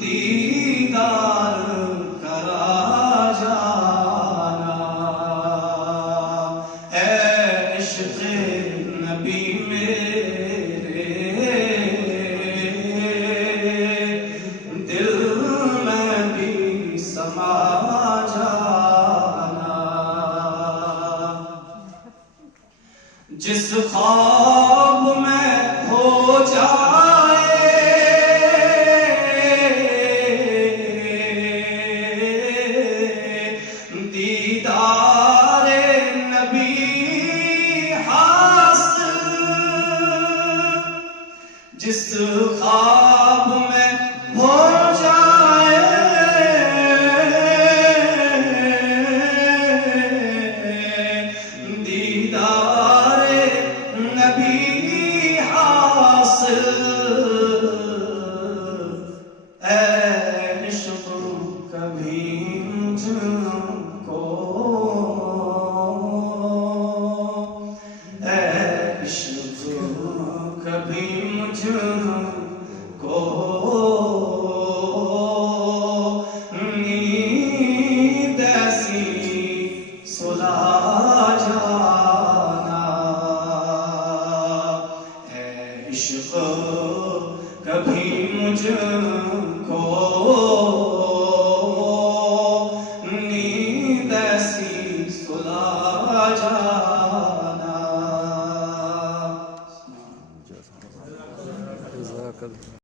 دیدار کرا جانا اے عشق نبی میرے دل میں بھی سما جانا جس خواب میں ہو جائے دیدار نبی حاصل جس خواب